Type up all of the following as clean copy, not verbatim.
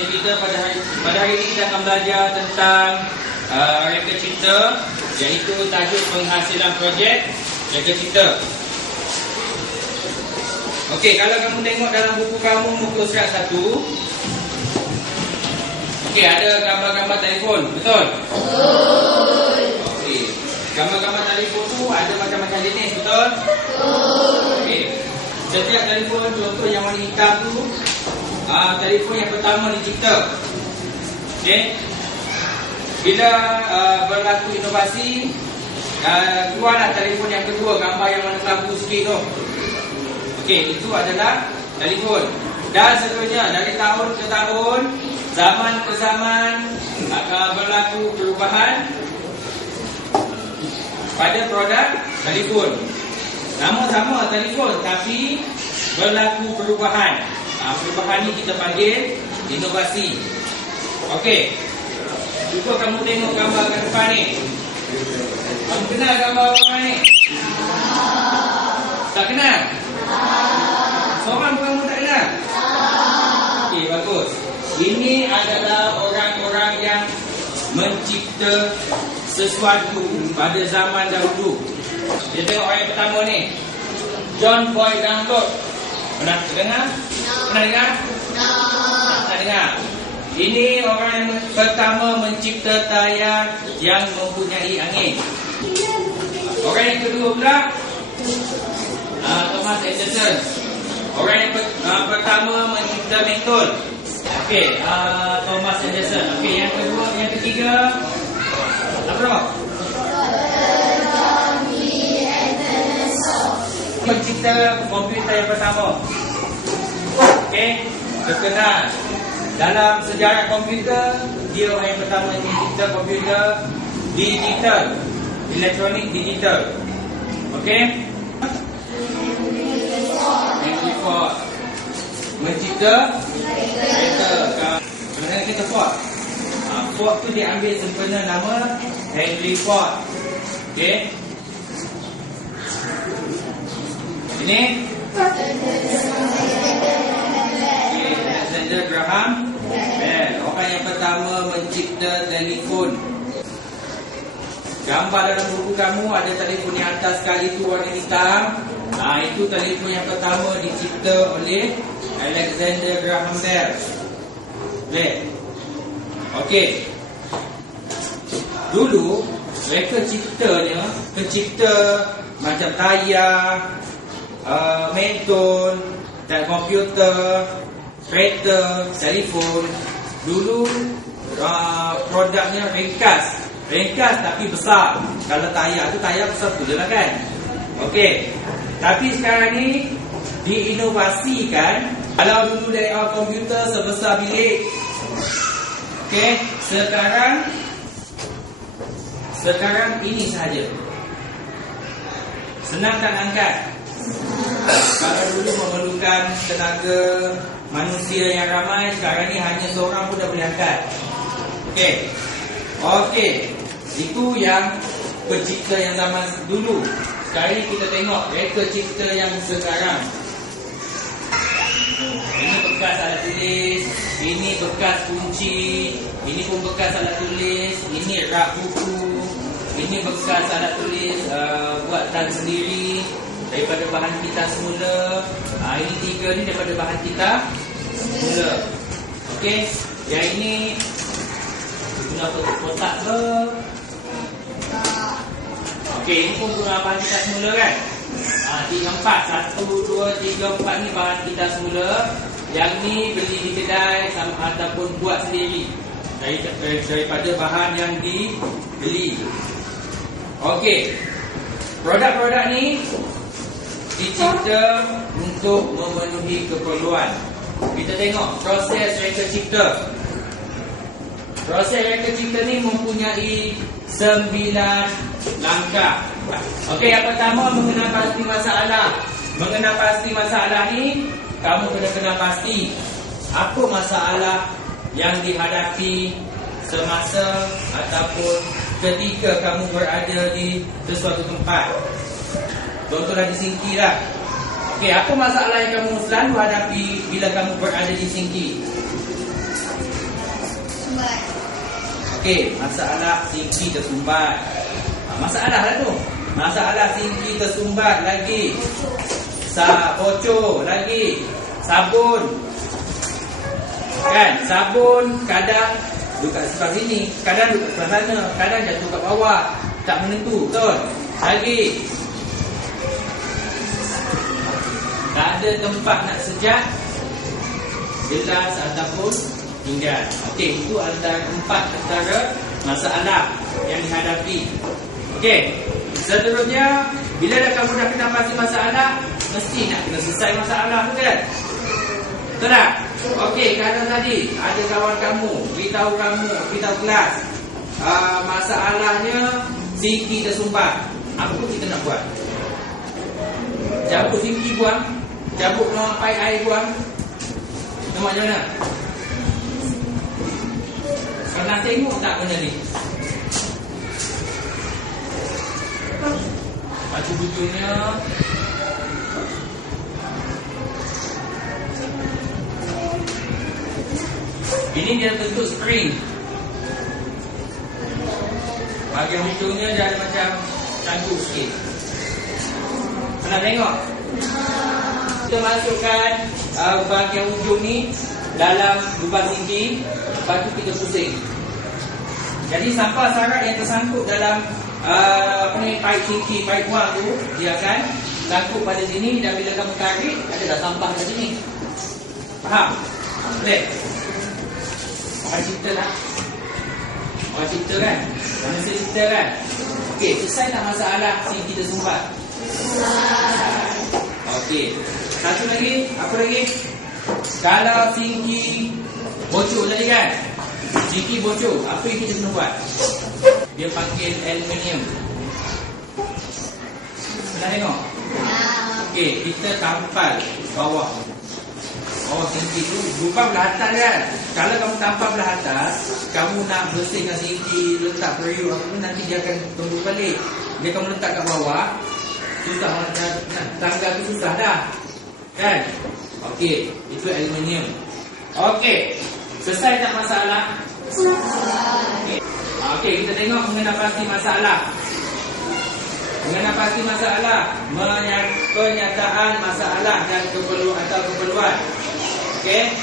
kita pada hari ini kita akan belajar tentang reka cipta, iaitu tajuk penghasilan projek reka cipta. Okey, kalau kamu tengok dalam buku kamu muka surat 1, okey, ada gambar-gambar telefon, betul? Betul. Okey, gambar-gambar telefon tu ada macam-macam jenis, betul? Betul. Okey, setiap telefon, contoh yang warna hitam tu, telefon yang pertama dicipta. Okey, bila berlaku inovasi, keluarlah telefon yang kedua, gambar yang warna kelabu sikit tu. Okey, itu adalah telefon. Dan seterusnya, dari tahun ke tahun, zaman ke zaman, akan berlaku perubahan pada produk telefon. Nama sama telefon, tapi berlaku perubahan. Perubahan ni kita panggil inovasi. Okey, cuba kamu tengok gambar kat depan ni. Kamu kenal gambar apa ni? Tak kenal? Seorang pun kamu tak kenal? Okey, bagus. Ini adalah orang-orang yang mencipta sesuatu pada zaman dahulu. Kita tengok orang yang pertama ni, John Boyd Dunlop. Pernah dengar? Pernah dengar? Tak dengar. Ini orang yang pertama mencipta tayar yang mempunyai angin. Orang yang kedua pula, Thomas Edison. Orang yang pertama mencipta mentol. Okey, Thomas Edison. Okey, yang kedua, yang ketiga, apa? Mencipta komputer yang pertama. Okey, terkenal dalam sejarah komputer, dia orang yang pertama yang mencipta komputer digital, elektronik digital. Okey, Henry Ford mencipta kereta. Kenapa kita Ford? Ford tu dia ambil sempena nama Henry Ford. Okey, ini Alexander Graham Bell, orang yang pertama mencipta telefon. Gambar dalam buku kamu ada telefon yang atas sekali tu warna hitam. Itu telefon yang pertama dicipta oleh Alexander Graham Bell. Okey, dulu mereka ciptanya, pencipta macam tayar, mentol dan komputer, kereta, telefon. Dulu produknya ringkas tapi besar. Kalau tayar tu, tayar besar tu je lah kan. Okey, tapi sekarang ni diinovasikan. Kalau dulu layout komputer sebesar bilik, okey, sekarang ini sahaja. Senang tak angkat? Kalau dulu memerlukan tenaga manusia yang ramai, sekarang ni hanya seorang pun dah boleh angkat. Okey, itu yang pencipta yang zaman dulu. Sekarang ni kita tengok reka cipta yang sekarang. Ini bekas alat tulis, ini bekas kunci, ini pun bekas alat tulis, ini rak buku, ini bekas alat tulis buatan sendiri daripada bahan kita semula. Ini tiga ni daripada bahan kita semula. Okey, yang ini guna kotak ke? Okey, ini pun guna bahan kita semula kan? 3, 4, 1, 2, 3, 4 ni bahan kita semula. Yang ni beli di kedai ataupun buat sendiri daripada bahan yang dibeli. Okey, produk-produk ni dicipta untuk memenuhi keperluan. Kita tengok proses reka cipta. Proses reka cipta ni mempunyai 9 langkah. Okey, yang pertama mengenal pasti masalah. Mengenal pasti masalah ni, kamu kena kenal pasti apa masalah yang dihadapi semasa ataupun ketika kamu berada di sesuatu tempat. Contohlah di Singki lah. Okey, apa masalah yang kamu selalu hadapi bila kamu berada di Singki? Okey, masalah sinki tersumbat. Masalah lah tu. Masalah sinki tersumbat lagi. Bocor lagi. Sabun. Kan? Sabun kadang duduk kat sebelah sini, kadang duduk kat sebelah sana, kadang jatuh kat bawah. Tak menentu, betul? Lagi. Tak ada tempat nak sejak, jelas ataupun tinggal. Okey, itu antara 4 antara masalah yang dihadapi. Okey, seterusnya bila dah kamu dah kena pasti masalah, mesti nak kena selesai masalah tu kan? Betul tak? Okey, kalau tadi ada kawan kamu beritahu kelas masalahnya sinki tersumbat. Apa kita nak buat? Cabut sinki buang, cabut paip air buang. Nampak macam mana? Pernah tengok tak benda ni? Baju bujurnya ini dia bentuk spring. Bahagian hujungnya dia ada macam cangkuk sikit. Pernah tengok? Kita masukkan bahagian hujung ni dalam lubang sinki, lepas tu kita pusing. Jadi sampah sarat yang tersangkut dalam paip sinki, paip buang tu, dia akan sangkut pada sini, dan bila kamu tarik, ada dah sampah kat sini. Faham? Boleh? Orang cerita tak? Orang cerita kan? Manusia cerita kan? Okey, selesai tak masalah sinki tersumbat? Okey, satu lagi, apa lagi? Kalau sinki bocor tadi kan? Sinki bocor, apa yang kita kena buat? Dia panggil aluminium. Pernah tengok? Okey, kita tampal bawah sinki tu, lubang belah atas kan? Kalau kamu tampal belah atas, kamu nak bersihkan sinki, letak periuk apa, nanti dia akan tumbuh balik. Bila kamu letak kat bawah, susah nak tangga tu susah dah. Kan? Okey, itu aluminium. Okey, selesai tak masalah? Selesai. Okey, kita tengok mengenai pasti masalah. Mengenai pasti masalah, penyataan masalah dan keperluan. Okey.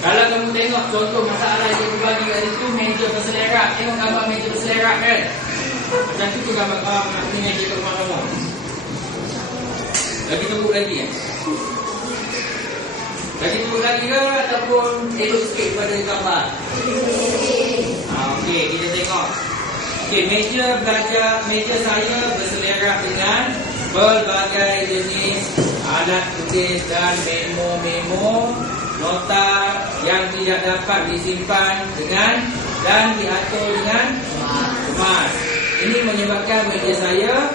Kalau kamu tengok contoh masalah yang dibagi kat situ, meja berselerak. Tengok gambar meja berselerak kan? Macam tu gambar meja kat rumah kamu. Lagi tunggu lagi kan? Lagi tunggu lagi ke ataupun elok sikit pada gambar? Okey, kita tengok. Okey, meja saya berselerak dengan pelbagai jenis alat tulis dan memo nota yang tidak dapat disimpan dan diatur dengan kemas. Ini menyebabkan meja saya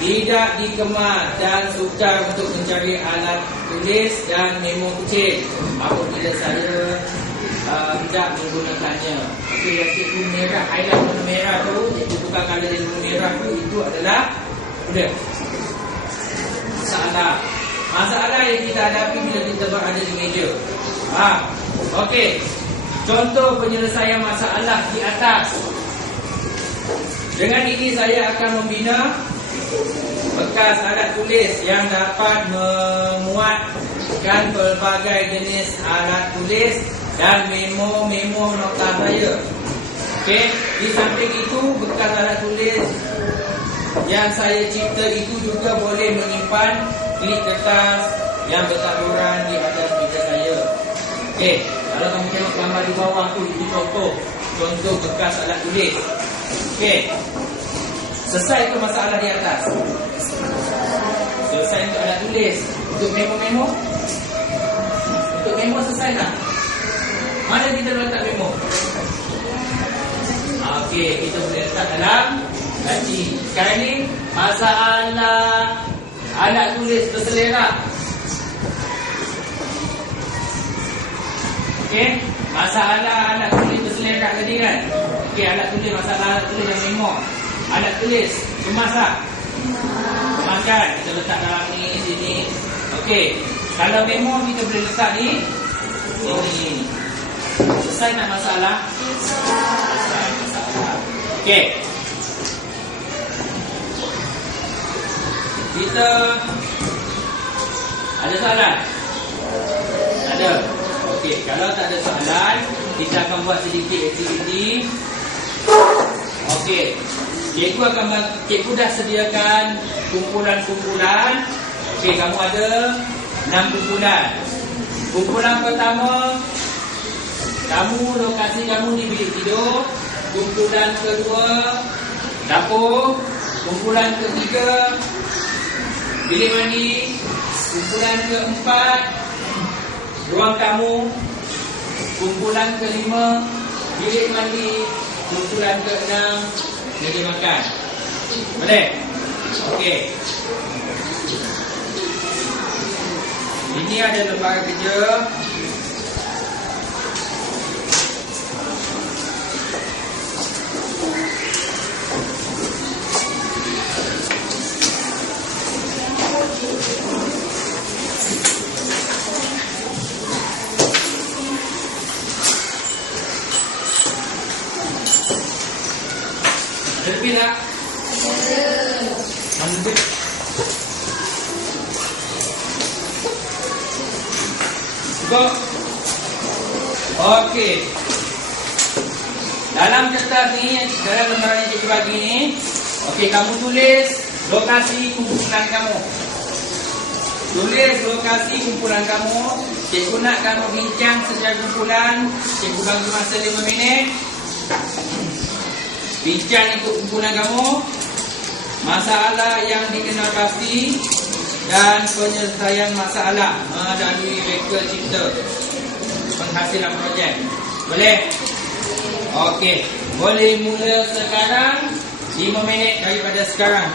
tidak dikemas dan sukar untuk mencari alat tulis dan memo kecil apabila saya tidak menggunakannya. Okey, yang cikgu merah, highlight warna merah tu, cikgu tukar colour dia merah tu, itu adalah masalah yang kita hadapi bila kita berada di meja. Okey, contoh penyelesaian masalah di atas. Dengan ini saya akan membina bekas alat tulis yang dapat memuatkan pelbagai jenis alat tulis dan memo nota saya. Okey, di samping itu bekas alat tulis yang saya cipta itu juga boleh menyimpan klip kertas yang bertaburan di atas meja saya. Okey, kalau kamu tengok gambar di bawah tu, itu contoh bekas alat tulis. Okey, selesai ke masalah di atas? Selesai untuk alat tulis. Untuk memo selesai tak? Mana kita letak memo? Okey, kita boleh letak dalam laci. Sekarang ni masalah alat tulis berselerak. Okey, masalah alat tulis berselerak tadi kan? Okey, masalah alat tulis dan memo. Alat tulis kemas tak? Kemaskan, kita letak dalam ni, sini. Okey, kalau memo kita boleh letak ni sini. Selesai nak masalah? Selesai masalah. Okey. Kita ada soalan? Ada. Okey, kalau tak ada soalan, kita akan buat sedikit aktiviti. Okey. Cikgu dah sediakan kumpulan-kumpulan. Okey, kamu ada 6 kumpulan. Kumpulan pertama, lokasi kamu di bilik tidur. Kumpulan kedua, dapur. Kumpulan ketiga, bilik mandi. Kumpulan keempat, ruang tamu. Kumpulan kelima, bilik mandi. Kumpulan keenam, meja makan. Boleh? Okey. Ini ada lembaga kerja. Ada lebih tak? Ada lebih. Cukup? Okey. Dalam kertas ni, dalam lembaran yang cikgu bagi ni, okey, kamu tulis lokasi kumpulan kamu. Tulis lokasi kumpulan kamu. Cikgu nak kamu bincang secara kumpulan. Cikgu bagi masa 5 minit. Bincang untuk kumpulan kamu. Masalah yang dikenal pasti dan penyelesaian masalah melalui reka cipta penghasilan projek. Boleh? Okey. Boleh mula sekarang. 5 minit daripada sekarang.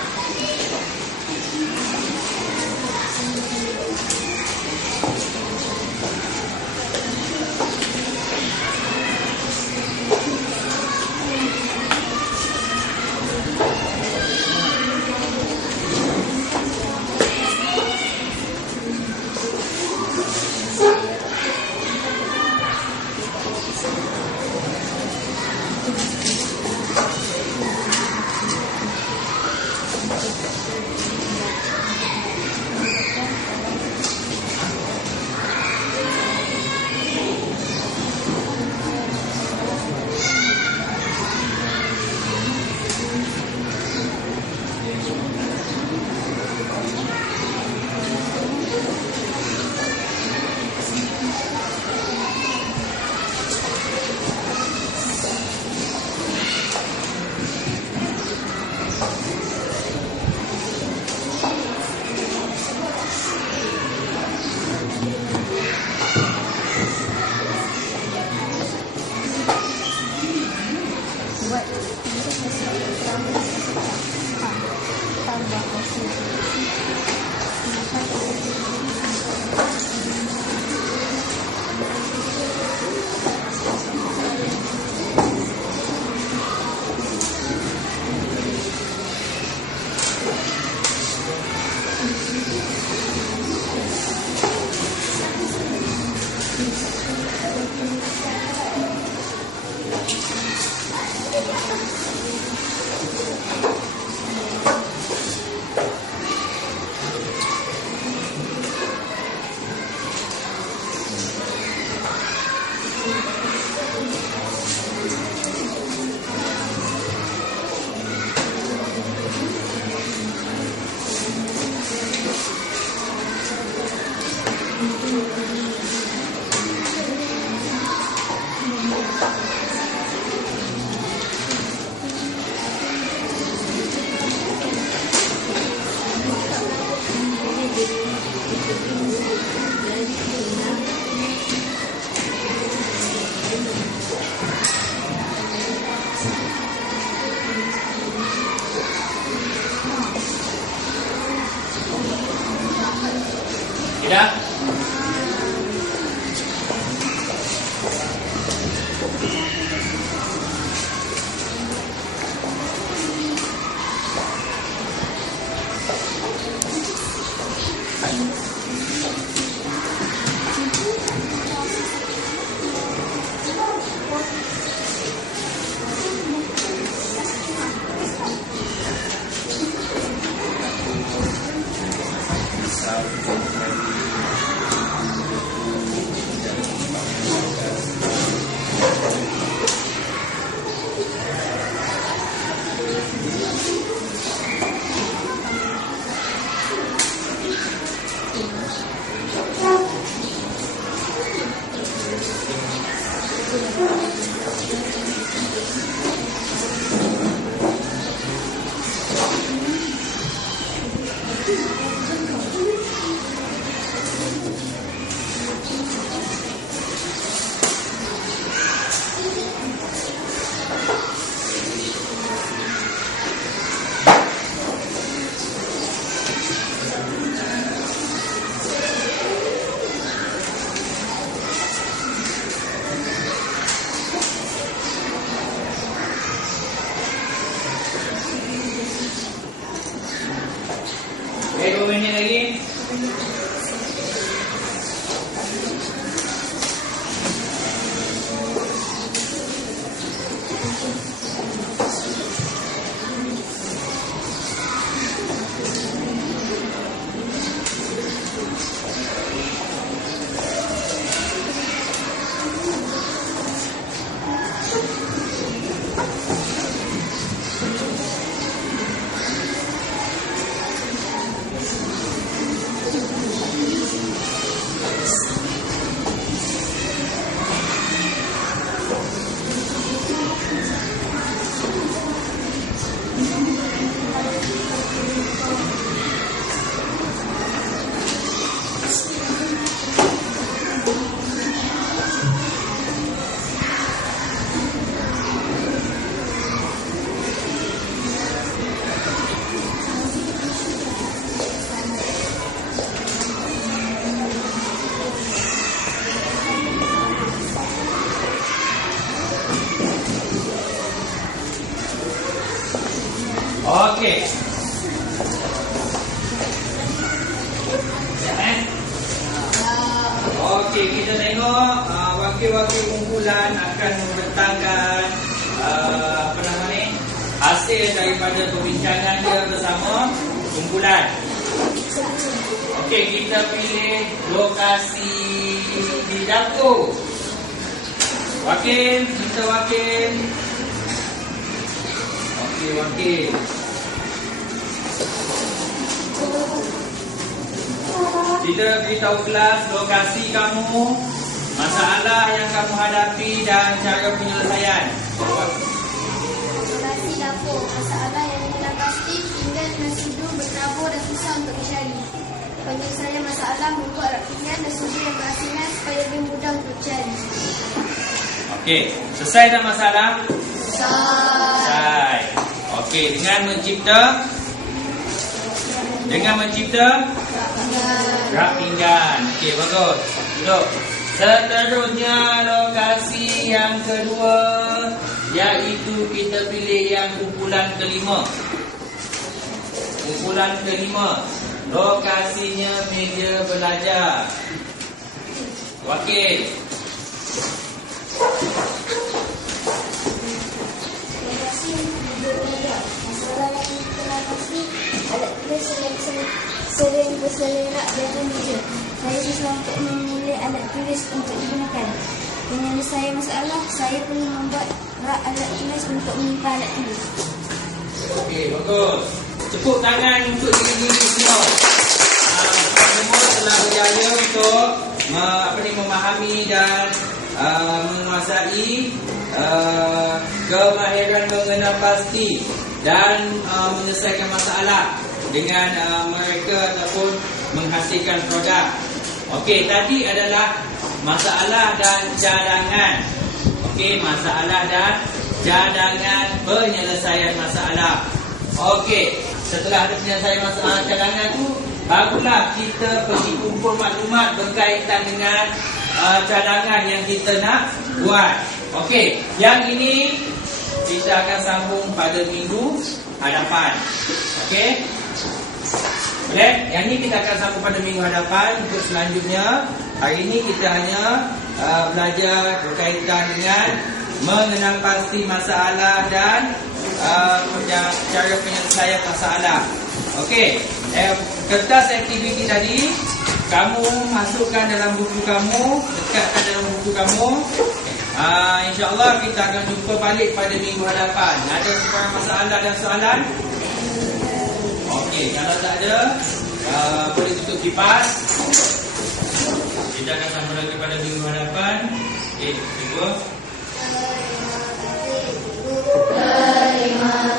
Tidak? Berapa minit lagi? Okey. Okey, kita tengok wakil-wakil kumpulan akan membentangkan apa nama ni? Hasil daripada perbincangan dia bersama kumpulan. Okey, kita pilih lokasi di dapur. Wakil, kita wakil. Okey, wakil. Kita beritahu kelas lokasi kamu, masalah yang kamu hadapi dan cara penyelesaian. Lokasi dapur, masalah yang tidak pasti, pinggan dan sudu bertabur dan susah untuk dicari. Penyelesaian masalah membuat rak pinggan dan sudu yang berasingan supaya lebih mudah untuk dicari. Okey, selesai tak masalah? Selesai. Okey, dengan mencipta rak pinggan. Okey, bagus. Duduk. Seterusnya lokasi yang kedua, iaitu kita pilih yang kumpulan kelima. Kumpulan kelima. Lokasinya meja belajar. Wakil. Lokasi meja belajar. Masalah yang kita pasti, alat tulis sering berselerak dengan meja. Saya susah untuk memilih alat tulis untuk digunakan. Penyelesaian masalah, saya perlu membuat rak alat tulis untuk menyimpan alat tulis. Okey, bagus. Tepuk tangan untuk diri-diri semua. Semua telah berjaya untuk memahami dan menguasai kemahiran mengenal pasti dan menyelesaikan masalah dengan mereka ataupun menghasilkan produk. Okey, tadi adalah masalah dan cadangan. Okey, masalah dan cadangan penyelesaian masalah. Okey, setelah ada penyelesaian masalah cadangan tu, barulah kita pergi kumpul maklumat berkaitan dengan cadangan yang kita nak buat. Okey, yang ini kita akan sambung pada minggu hadapan. Okey? Boleh? Yang ini kita akan sambung pada minggu hadapan. Untuk selanjutnya, hari ini kita hanya belajar berkaitan dengan mengenal pasti masalah dan cara penyelesaian masalah. Okey, kertas aktiviti tadi kamu masukkan dalam buku kamu, dekatkan dalam buku kamu. InsyaAllah kita akan jumpa balik pada minggu hadapan. Ada sebarang masalah dan soalan? Okey, kalau tak ada, boleh tutup kipas. Kita akan sambung lagi pada minggu hadapan. Okey, cuba. Terima kasih.